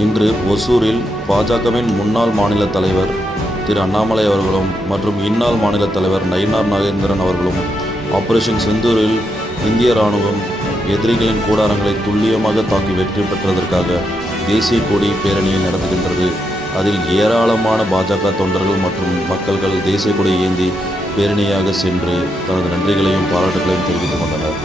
இன்று ஒசூரில் பாஜகவின் முன்னாள் மாநில தலைவர் திரு அண்ணாமலை அவர்களும் மற்றும் இந்நாள் மாநில தலைவர் நயினார் நாகேந்திரன் அவர்களும் ஆபரேஷன் சிந்தூரில் இந்திய இராணுவம் எதிரிகளின் கூடாரங்களை துல்லியமாக தாக்கி வெற்றி பெற்றதற்காக தேசிய கொடி பேரணியை நடத்துகின்றது. அதில் ஏராளமான பாஜக தொண்டர்கள் மற்றும் மக்கள்கள் தேசிய கொடி ஏந்தி பேரணியாக சென்று தனது நன்றிகளையும் பாராட்டுகளையும் தெரிவித்துக் கொண்டனர்.